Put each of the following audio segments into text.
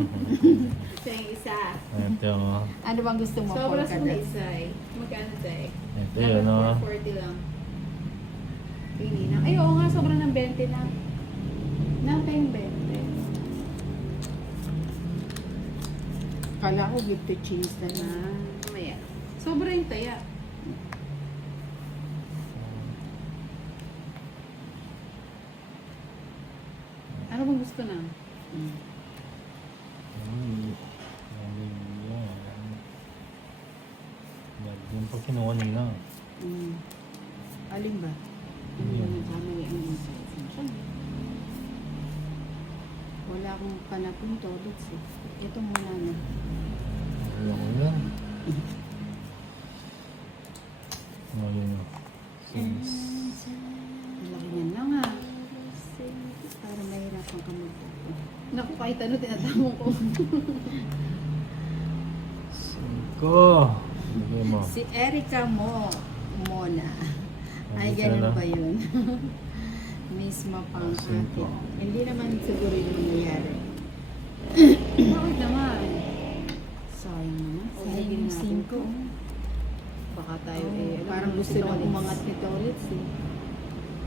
Ito yung isa. Ito. Ano bang gusto mo? Sobra Polka sa dot? isa eh. Magkano tayo? Ito yun, no? 440 lang. Pili na. Ay, oo nga, sobra ng 20 na. Napa yung 20. Kala ko gifted cheese na na. Mamaya. Sobra yung taya. Ano bang gusto na? Mm. Yung pag kinuha nila. Mm. Alin ba? Ano ba yung family ang insights mo siya? Wala akong kanapong toilets eh. Ito muna na. Wala ko yan. Ngayon. Sis. Malaki niyan na nga. Para mahirapan ka magtapo. Naku, kahit ano, tinatamong ko. 5. Bigay mo. Si Erica Mona. Ay, Erica ganun na. ba yun? Mismo pang Cinco. akin. Hindi naman siguro yung nangyayari. Bakit naman? Sayang naman. O, Sayang lagyan yung natin 5. to. Baka tayo eh. Parang gusto na nang umangat nito ulit eh.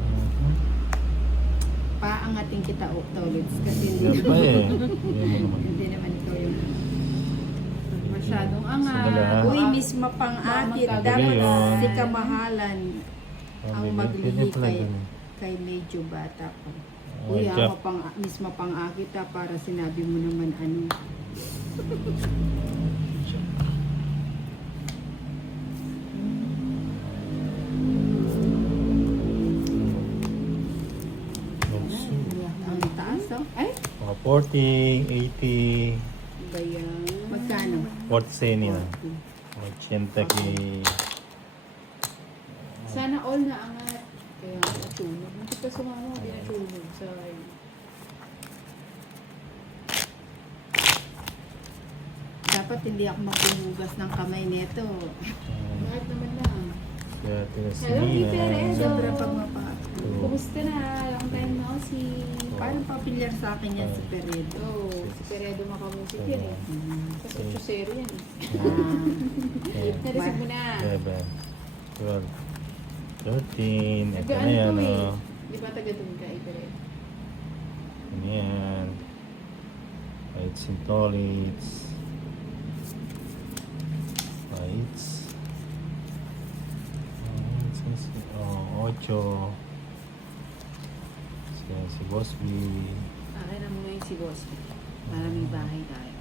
Mhm. Paangatin kita ulit kasi hindi Yan pa naman, eh. Bigay mo naman. hindi naman ikaw yung Masyadong Sige angat. lang. uy, mismo pang akit. Baka Dapat magkagayon. si kamahalan ang maglili pala kay, dun. kay medyo bata pa. Oh, Uy, Jack. ako pang, mismo pang akit para sinabi mo naman ano. Ang taas oh. Ay, Mga 40, 80, ba yan? Magkano? 40 niya. 80 kay... Sana all na angat. Kaya natulog. Hindi pa sumama, hindi natulog. Sorry. Dapat hindi ako magbubugas ng kamay nito. Bakit naman lang? Kaya Hello, Iperedo. Sobrang pagmapa. Kumusta na? Long time no see. Parang papilyar sa akin yan si Peredo. Oh, si Peredo makamusik yan eh. Sa Sotchosero yan eh. Narisig mo na. 11, 12, 13. Ito Tagaan na yan, to eh. oh. Di ba taga-dun ka, Iperedo? Ano yan? Lights and tolits. Lights. Oh, 8. Si Boss B. Akin na muna yung si Boss. Para may bahay tayo.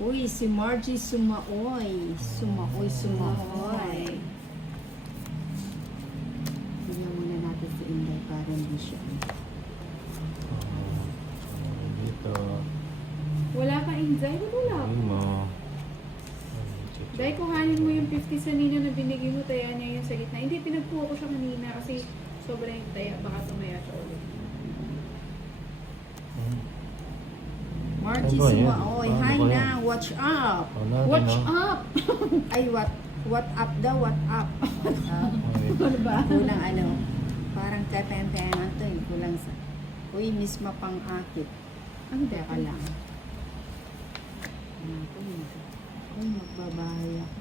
Uy, si Margie Sumaoy. Sumaoy. Tingnan muna natin si Inday para hindi siya. Dito. Wala ka injay? Wala Ayun ko. mo. Dahil kuhanin mo yung 50 sa ninyo na binigay mo, taya niya yung sa gitna. Hindi, pinagpuha ko siya kanina kasi sobrang yung taya. Baka tumaya siya ulit. Margie Ano ba yan? Sumaoy. Ano Hi ba yan? na, watch up. Wala rin, Watch no? up! Ay, what up daw, what up. Ano ba? Kulang ano, parang katentengan to eh. Kulang sa, uy, misma pang akit. Ang teka lang. Uy, magbabahay ako.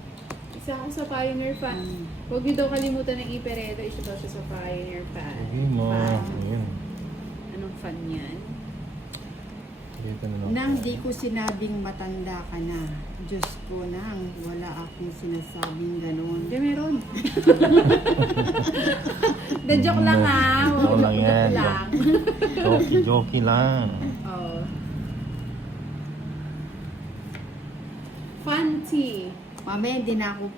Isa ako sa Pioneer fan. Huwag niyo daw kalimutan ng Iperedo. Isa daw siya sa Pioneer fan. Ayun mo. Fan. Ayun. Anong fan yan? Dito na lang. Nang di ko sinabing matanda ka na, Diyos ko nang wala akong sinasabing gano'n. Hindi, meron. The joke lang ha. Joke lang yan. Joke lang. Joke lang. Oh. Fancy. Mamaya hindi na ako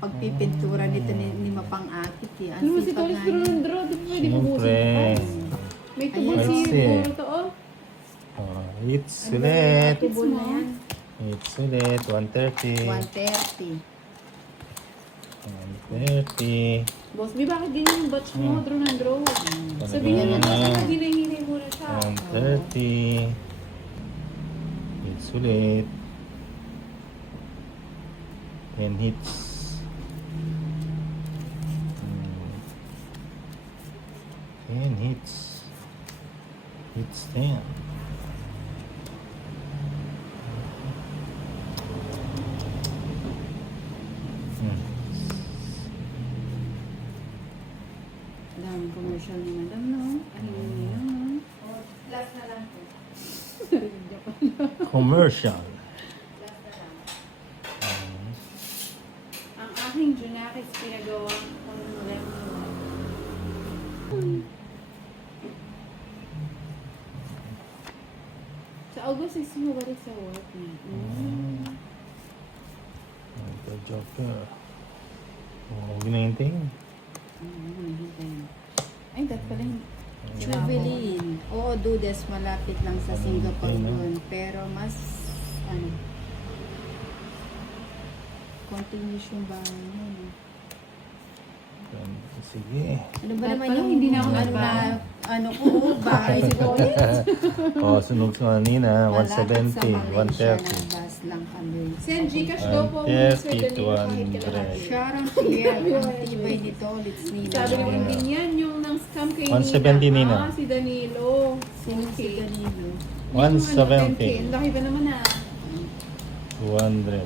pagpipintura nito ni Mapang Akit eh. Ano mo si sipag Toys nga niya. Drone Draw? Di ba pwede Siyempre. bubusin mo? May tubo Ayan. si Fancy. Goro to oh. It's Ano ba ulit. yung tubo na yan? It's ulit. 130. 130. 130. Boss, di bakit ganyan yung batch mo? Draw ng draw. Sabihin niya Talaga na naman. hinahinay mo na siya. 130. It's ulit. 10 hits. 10 hits. Hits 10. commercial ni Madam, no? Ay, no? Last na lang po. Commercial. Last na lang. Ang aking Junakis pinagawa ng lemon. Sa August is bumalik sa work niya. Ito, Joker. Huwag na hintayin. Ay, dat pala hindi. Jubilin. Oo, Dudes, malapit lang sa Singapore Okay, no? doon. Pero mas, continuous yung bahay niya. no? Sige. Ano ba Dapat naman pala yung, hindi na ako ano nagbahay. ano ko, bahay si Boy? Sunog sa kanina. Malapit sa 170, Malaysia, 130. nagbas lang kami. Send Gcash daw po muna sa 130 to Danilo kahit 100. kalahati. Sharon Pierre, ang tibay nito, let's nila. Sabi naman din yan, yung nang scam kay 170 Nina. Si Danilo. Sino si Danilo? 170. Ang laki ba naman ah? 200.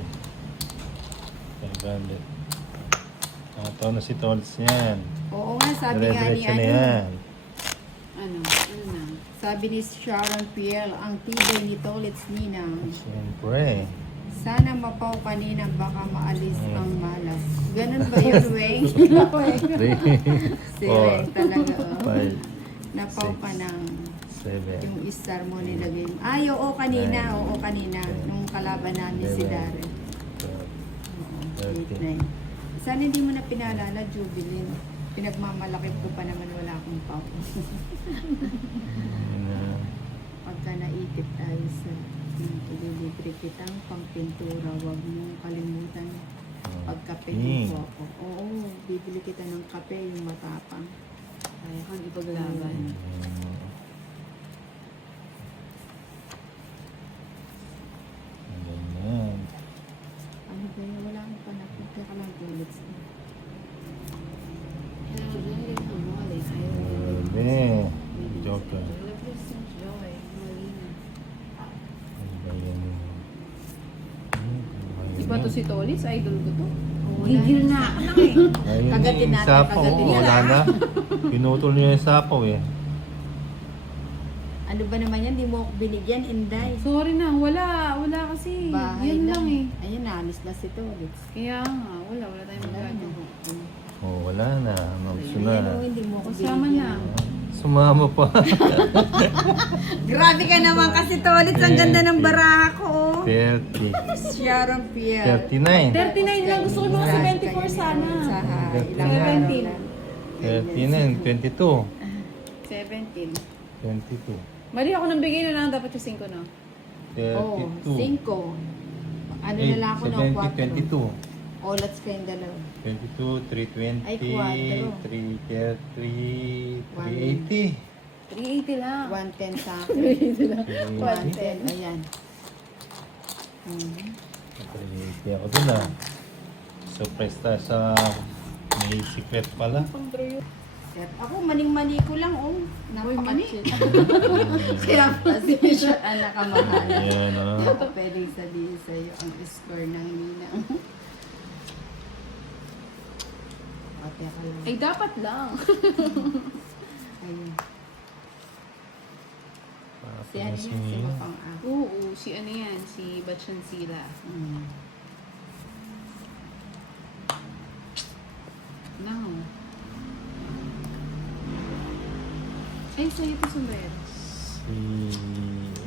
500. Ito na si Tolls niyan. Oo nga, sabi nga ni Dire-diretso na yan. ano na, sabi ni Sharon Pierre, ang tibay nito, let's nina. Siyempre. Sana mapaw kanina, baka maalis ang malas. Ganun ba yun, Weng? 3, Si Weng talaga, oh. 5, Napaw ka ng 7. yung star mo nilagay. Ay, oo kanina, nung kalaban namin si Darren. Oo, 13. 8-9. Sana hindi mo na pinaalala, Jubilin. Pinagmamalaki ko pa naman wala akong pao. Pagka naitip tayo sa ililibre kitang pampintura, huwag mong kalimutan. Pagkape din po ako. Oo, bibili kita ng kape, yung matapang. Kaya kang ipaglaban. Ganyan. Ano ba yun? Wala akong panakot. Kaya lang ulit. Pwede. Joker. Iba to si Tolis, idol ko to. Gigil na ako lang eh. Ayun Kagatin yung natin, sapaw. kagatin Oo, wala na. Pinutol niya yung sapaw eh. Ano ba naman yan? Di mo ako binigyan, Inday. Sorry na, wala kasi. Bahay Yan lang eh. Ayun, naalis na si Tolit. Kaya nga, wala tayong magagawa. Oo, wala na. Nagso na. Ayun, hindi mo ako Kasama binigyan. Sumama pa. Grabe ka naman kasi Tolit. Ang ganda ng baraha ko. 30. Sharon Pierre. 39. 39 lang, gusto ko mga 74 sana. Ilang araw 17. na. 39. 22. 17. 22. Mali ako nang bigay na lang dapat yung 5 no? 32. 5. Ano na lang ako ng 4. 22. Olats kayong dalawa. 22, 320, Ay, 4. 330, 380. 380 lang. 110 sa akin. 380 lang. 110. Ayan. 380 ako dun ah. Surprise tayo sa may secret pala. Pang draw yun. Ako, maning-mani ko lang, oh. Uy, mani? Kaya pasensya, anak ka mahal. Ayan ah. Hindi ako pwedeng sabihin sa'yo ang score ng Nina. O, teka lang. Ay, dapat lang. Ayun. Si Tapos ano yan? Si Mapang A. Oo, si ano yan, si Batchan Sila. No. Ay, sa'yo ito sombrero.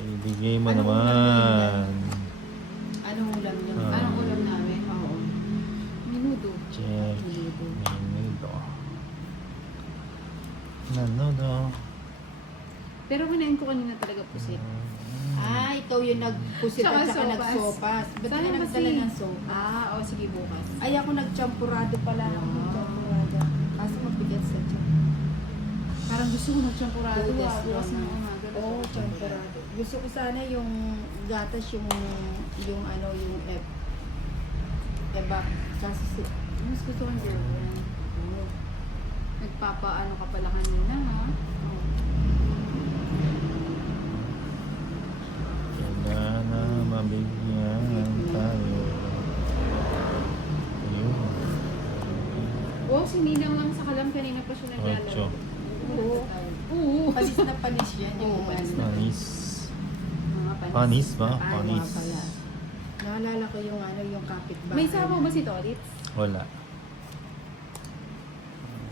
Ibigay mo Anong naman. Anong ulam niyo? Ah. Anong ulam namin? Oo. Minudo. Check. Minudo. Minudo. Minudo. Pero kinain ko kanina talaga pusit. Ah, ikaw yung nagpusit Tsaka at saka sopas. nagsopas. Ba't ka Sayang nagdala kasi. ng sopas? Ah, o sige bukas. Ay, ako nagchampurado pala. Ako Wow. nagchampurado. Kaso mabigat sa tiyan. Parang gusto ko nagchampurado. Bukas Bukas lang. na umaga. Oo, champurado. Gusto ko sana yung gatas, yung ano, yung ebak. Kasi si... Mas gusto ko yung girl. Oo. Nagpapaano ka pala kanina ha? Kaya na mabigyan tayo. Ayun. Wow, si Ninang lang sa kalam kanina pa siya naglalaro. 8. Oo. Oo. Panis na panis yan yung Oo, panis ano. Panis. Mga Panis ba? Panis. Panis. Pala. Naalala ko yung ano, yung kapitbahay. May sabaw ba si Tolitz? Wala.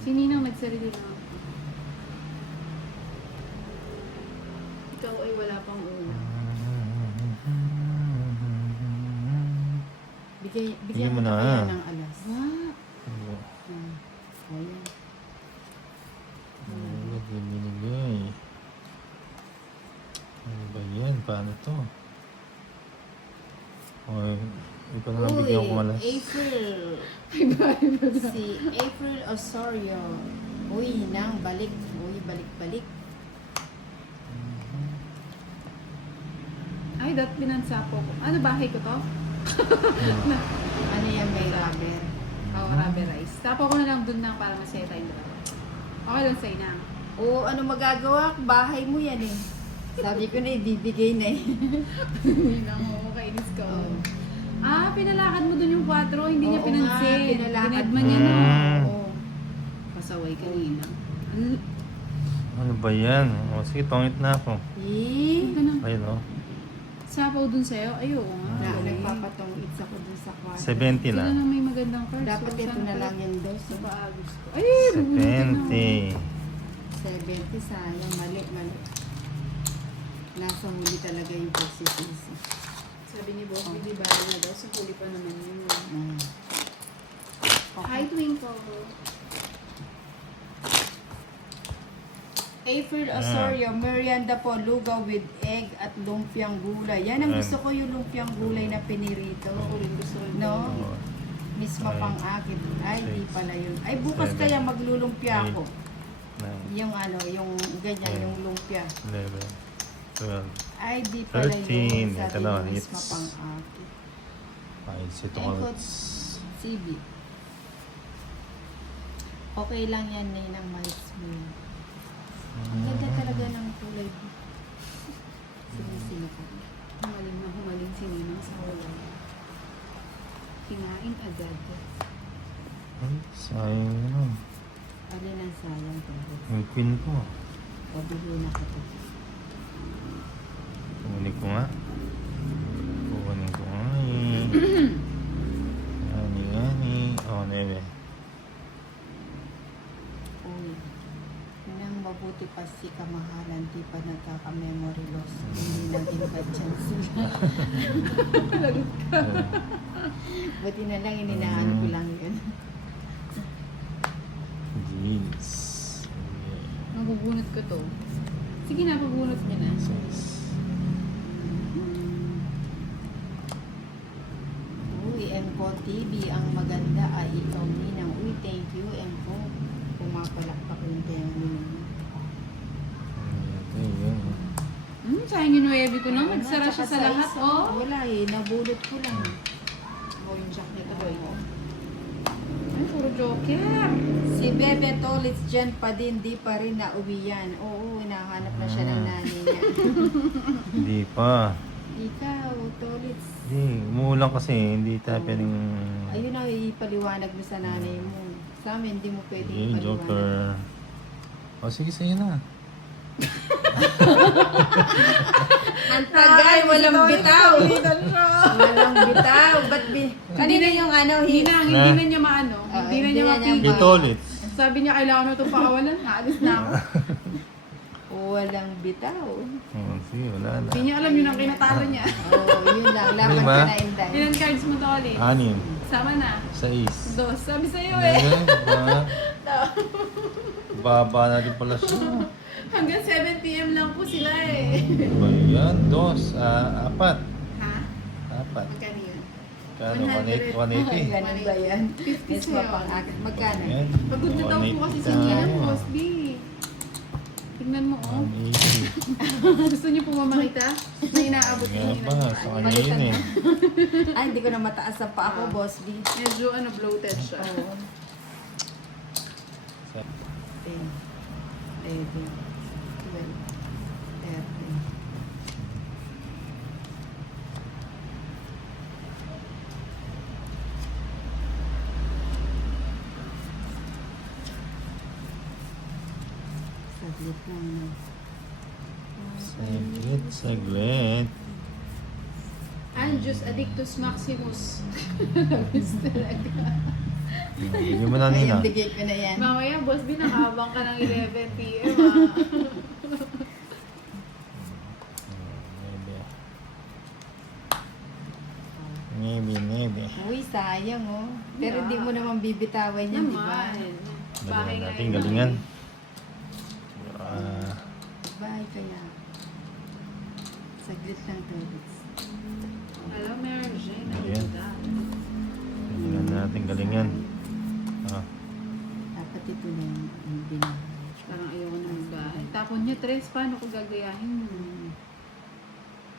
Si Ninang nagsarili lang. Ikaw ay wala pang ulam. Bigyan Bigyan mo mo na na. kaya ng alas. Wow. Ayan. Binigay. Ano ba yan? Paano to? Oy, ito na lang bigyan ko malas. April. Si April Osorio. Uy, nang balik. Uy, balik-balik. Ay, pinansapo ko. Ano, bahay ko to? Ano yan, may rubber? Oo, rubberized. Tapo ko na lang dun na para masaya tayong dalawa. Okay lang sa'yo na. Oo, ano magagawa? Bahay mo yan eh. Sabi ko na, ibibigay na eh. Hindi na ako, kainis ko. Oo. Ah, pinalakad mo dun yung 4, hindi niya Oo pinansin. nga, pinalakad Pinadman mo. niya, no? Mm. Oo. Pasaway kanina. Ano ba yan? O, sige, tongit na ako. Eh, Ka na. Ayun o. Sapaw dun sa'yo? Ayaw nga. na, Galing. nagpapatong it's ako dun sa kwarto. 70 Sila na. na may magandang cards. Dapat So, ito sana na pala- lang yung dos. Sa paagos ko. Ay, bubulot ka na. 70. 70, sayang. Mali. Nasa huli talaga yung pagsisisi. Sabi ni Boss, hindi ba na daw? Sa huli pa naman yun. Mm. Hi, Twinkle. April Osorio, merienda po, lugaw with egg at lumpiang gulay. Yan ang gusto ko, yung lumpiang gulay na pinirito. Ako rin gusto ko. No? O, Misma Ay. pang akin. Ay, di Six. pala yun. Ay, bukas Seven. kaya maglulumpia ako. 9, Yung ano, yung ganyan, Ten. yung lumpia. 11, 12. Ay, di pala 13. yun. Sabi Ito na, mo, misma it's- pang akin. Ay, ito Ay, ko. kot. CB. Okay lang yan, Ninang mais mo yan. Ang ganda talaga ng kulay. Sinisino ko. Humaling si Ninang sa ulam. Kinain agad. Ay, sayang naman. Alin ang sayang ko. Yung pin ko. Pabili na ko to. Kunin ko nga. Kunin ko nga eh. Ani. Oh, nebe. Uy. Nang mabuti pa si kamahalan, di pa nagkaka-memory loss. Hindi naging chance. Buti na lang, ininahan ko lang yun. Jeans. Mabubunot ko to. Sige na, pabunot niya na. Uy, Emco TV, ang maganda ay ikaw, Ninang. Uy, thank you, Emco. Pumapalakpak yung tenga ni Ninang. Ayun. Sayang yung 9 ko na. Ano, Nagsara siya tsaka sa lahat. isa. Oh. Wala eh, nabulot ko lang. Oh, yung jacket ko. Ay, puro joker. Si Bebe Tolitz dyan pa din, di pa rin nauwi yan. Oo, hinahanap na siya ng nanay niya. Hindi pa. Ikaw, Tolitz. Hindi, umuulan kasi. Hindi tayo pwedeng... Ayun na, ipaliwanag mo sa nanay mo. Sa amin, hindi mo pwedeng Yung ipaliwanag. Joker. O, sige, sa'yo na. Ang tagal, walang bitaw. Walang bitaw. Ba't kanina yung ano, Ninang, hindi na niya maano. Ah, Hindi na niya hindi na niya mapigil. Dito ulit. Sabi niya, kailangan na itong pakawalan. Aalis na ako. walang bitaw. Oh, sige, wala na. Hindi niya alam yun ang kinatalo niya. Oo, yun lang. Laban Di ba? ka na, Inday. Ilan cards mo to ulit? 6. Sama na. 6. Dos. Sabi sa'yo eh. Baba na din pala siya. Hanggang 7 p.m. lang po sila eh. Ba yan? 2. 4. Ha? 4. Magkano yun? Kano? 100. 180. Ganun ba yan? 50 Misma sa'yo. pang akin. Magkano? Yan. Pagod na daw po kasi si 180 Nina, tayo. Boss B. Tignan mo oh. 180. Gusto niyo po mamakita na inaabot Nga yung pa, Nina. sa kanina eh. Ay, hindi ko na mataas sa pa ako, Boss B. Medyo bloated siya. Oo. 10, 11, 12, 13. Wait lang na. Saglit, saglit. Anjus Addictus Maximus. Labis talaga. Bigyan mo na, Nina. Ayun, bigay ko na yan. Mamaya, boss, binakabang ka ng 11 p.m. ah. Nebe. Uy, sayang oh. Pero Yeah. di mo naman bibitawan yan, di ba? Naman. Bahay Dalawa nga natin yun. galingan. Ah, Bye kaya. Saglit lang to. Hello, Mary Jane. Ayan. galingan natin, galingan. Ah, Dapat ito na yung binang. Parang ayoko na magbahay. Tapon niya, Tres. Paano ko gagayahin yun?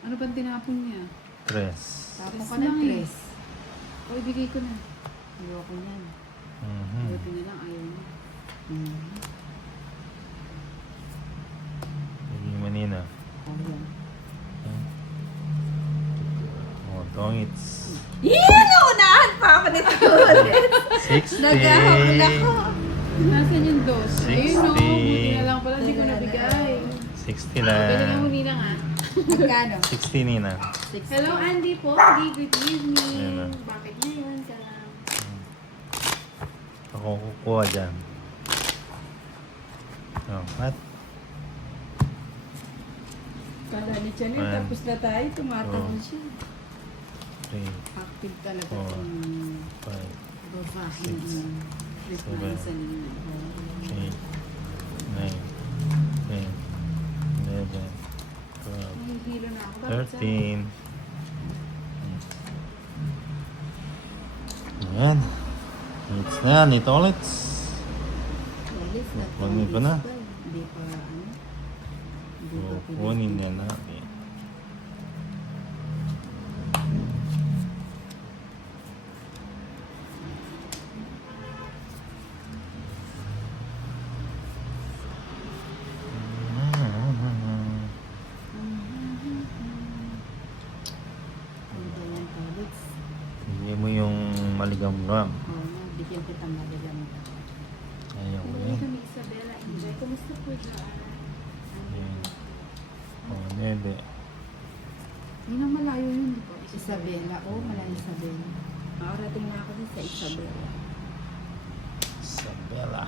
Ano bang tinapon niya? tres. Tapos Tres ka ng lang eh. tres. O, ibigay ko na. Ayoko yan. Mhm. Buti na lang, ayaw na. Hmm. Bigyan mo, Nina. Ayan. Oh, tongits. Unahan pa ako nito. 60. Naghahabol ako. Nasaan yung dos? Ayun no, 60. buti na lang pala, hindi ko nabigay. 60 Galing lang. mo nila nga. Magkano? 60, Nina. Hello, Andy po. Good Ayan na. evening. Bakit ngayon ka lang? Ako kukuha dyan. Oh, what? Kala ni Chanel, Ayan. tapos na tayo, tumatakbo Oh. siya. 3, Active talaga Oh. itong 5, babae Six. ng Seven. sa nina. 8, 9, 10, 11, 12, Nahihilo na ako. Bakit sa- 13. Ayan. Hits na yan. Ito ulit. Walis na to. Kunin ko na. Hindi pa ano? Hindi pa Kukunin na natin. Ano ba yan, Felix? Hindi mo yung maligam-gam. Oo nga, bigyan kita magalang. Ayaw ko Hello yan. kami, Isabella. Inday, kumusta po dyan? Ayan. Oh, nede. Hindi na malayo yun, di ba? Isabela, malayo Isabela. Makarating na ako din sa Isabela. Isabella.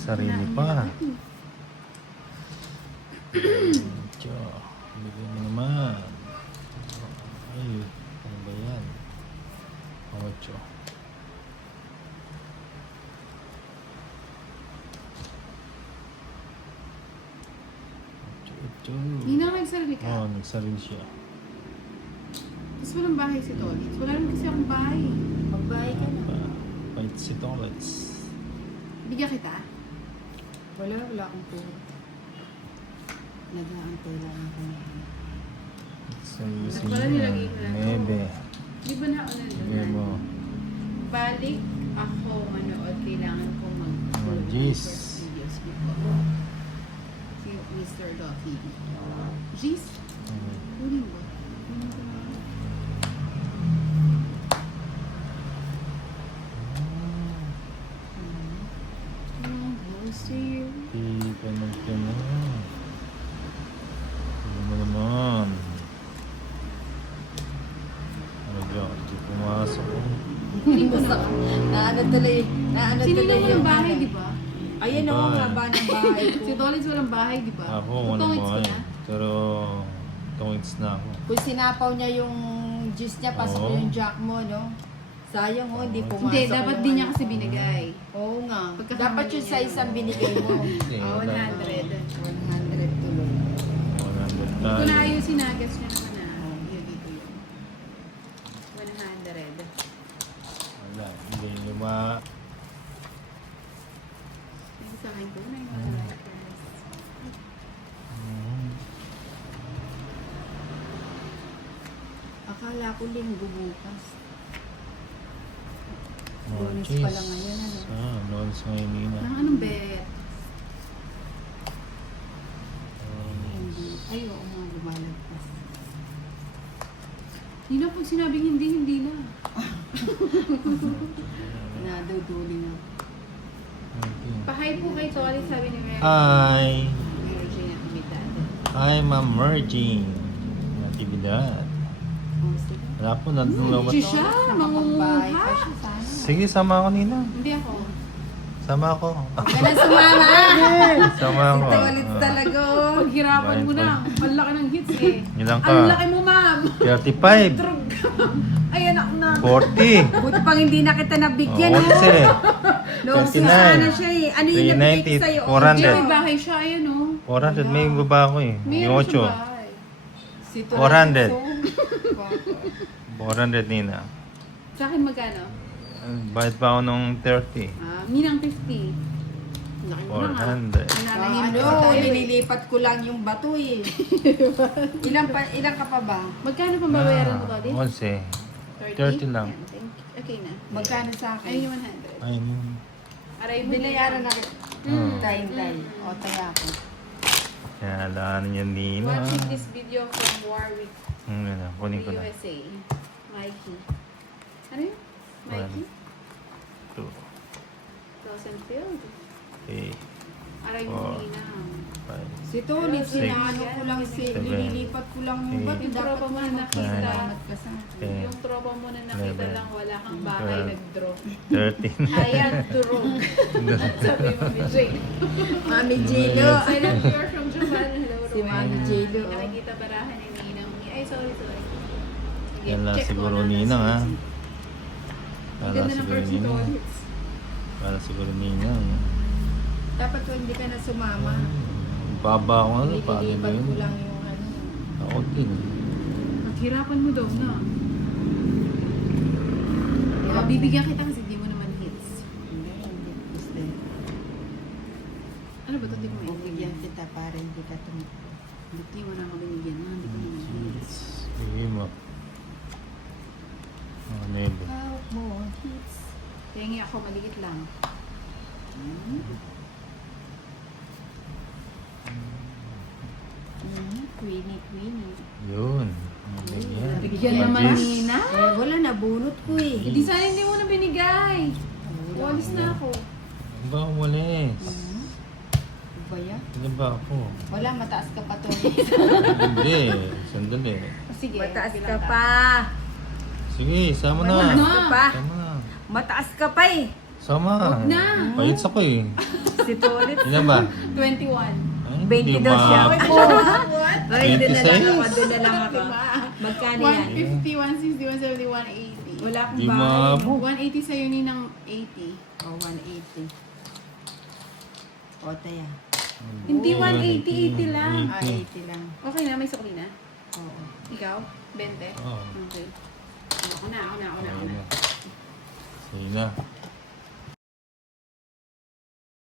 Sarili pa. Medyo. Bigyan mo naman. Ay, ano ba yan? 8. Hindi na nagsalbi ka. Oo, nagsarili siya. Tapos walang bahay si Tolits. Wala naman kasi akong bahay. Magbahay ka na. Fight si Tolets. Bigyan kita. Wala akong puro. Nag-aantay lang ako na. Sa Wala nilagay ko lang. Nebe. Di ba nauna Bigyan mo. doon? Balik ako manood. Kailangan ko Oh, jeez. videos ko. Si Mr. Duffy. Jeez? Kunin mo. Kunin ko na. See you. Hindi ka nagkana. Hindi mo naman. Ano dyan? Hindi pumasok. Hindi ko na. Naano tuloy Sino tuloy naman yung ang bahay, ano. di ba? Ayun Ang o, bahay. haba ng bahay ko. Si Tolits walang bahay, di ba? Ako, walang Tungits ko bahay. na. Pero, tungits na ako. Kung sinapaw niya yung juice niya, pasok Oo. yung jack mo, no? Sayang oh, hindi Oo. pumasok. Hindi, dapat yung di niya ano kasi ko. binigay. Oo nga. Pagkakamali Dapat yun sa niya. isang binigay mo. Hindi, Ah, wala na. 100. 100 tuloy. 100 Hindi ko na tayo. ayusin na. Guess nyo naman na. Yun, dito yun. 100. Wala, hindi lima. Yung sa akin ko na yung Akala ko linggo bukas. Oh, Lunes jeez. pala ngayon, ano? Lunes ngayon, Nina. Nang anong bet? Hindi. Ay, oo nga, lumalagpas. Hindi na pag sinabing hindi, hindi na. Naduduling ako. Pa-hi po kay Tolly, sabi ni Mary. Hi! Energy na kumidad. Hi, Ma'am Merging. Natividad. Oh, sige. Wala po, nandun lawat. Energy siya, Nakapagbahay mangungha. pa siya sana. Sige, sama ako, Nina. Hindi ako. Sama ako. Huwag ka na sumama! Sama ako. Ito ulit talaga. oh. Paghirapan mo na. Ang laki ng hits eh. Ilan ka? Ang laki mo, ma'am. 35. Drug ka. Ay, anak na. 40. Buti pang hindi na kita nabigyan. Oh, oh. 11. Noong 39. sana siya eh. Ano yung nabigay ko 390, sa'yo? 400. Diyan may bahay siya, ayan o. 400. May baba ako eh. May Meron 8. siyang bahay. Si 400. Tulanso. 400, Nina. Sa akin magkano? Bayad pa ako nung 30. Ninang 50. Laki mo na nga. 400. Nananahin mo Ano, tayo eh. nililipat ko lang yung bato eh. Ilang ka pa ba? Magkano pang babayaran mo, Tolly? 11. 30 lang. Yan, thank you. Okay na. Magkano sa akin? Ayun yung 100. Ay, Aray mo. Binayaran na kita. Hmm. Tay. O, taya ko. kaya alaan niya, Nina. Watching this video from Warwick, Kunin ko na. USA. Mikey. Ano yun? Mikey? 2, Rosenfield. 3, Aray mo, Four. Nina. 5. Si Tony, Six. sinano ko lang si, Seven. nililipat ko lang yung Eight. bato. Yung Dapat tropa mo na naman nakita. salamat ka sa akin. Okay. Yung tropa mo na nakita 11. lang, wala kang bahay, 12. nag-draw. 13. Ayan, durog. Sabi mo ni Jane. Mami Jilo. Silent viewer from Japan. Hello, Si Mami Rowena. Jelo. Nakikita barahan ni Ninang. Ay, sorry. Sige, Yan lang check siguro, ko na Ninang, ha? Suzy. Para Ganda ng siguro cards ni Ninang. Tolly. Para siguro Ninang. Dapat kung hindi ka na sumama. Baba ako ano, paano ba Nililipat yun? ko lang yung ano. Ako din. Paghirapan mo daw na. Bibigyan kita kasi di mo naman hits. Hindi. Gusto. Ano ba ito? Di mo Bibigyan kita para hindi ka tumito. Hindi mo na ako binigyan na. Hindi ko naman hits. Sige mo. Mga nebe. Hawak mo ang hits. Tingi ako, maliit lang. Queenie. Yun. Mga ganyan. Bigyan naman Magis. Nina. Eh, wala na. Bunot ko eh. Hindi sana hindi mo na binigay. Walis na ako. Ano ba ako walis? Ano ba yan? Ano ba ako? Wala, mataas ka pa to. Hindi. Sandali. Sige. Mataas bilang ka pa. Sige, sama Wala na. na. Ka pa. Sama na. Mataas ka pa eh. Sama. Huwag na. Payits ako eh. Si Tolit. Ilan ba? 21. Ay, 22 hindi siya. ma- What? Ay, doon na lang 26. ako. Doon na lang ako. Magkano yan? 150, 160, 170, 180. Wala akong Di bahay. ma- 180 sa'yo ni ng 80. O, 180. O, taya. Hindi Oo, 180, 80 lang. Ah, 80 lang. Okay na, may sukli na. Oo. Ikaw? 20? Oo. Okay. Ako na. Sige na.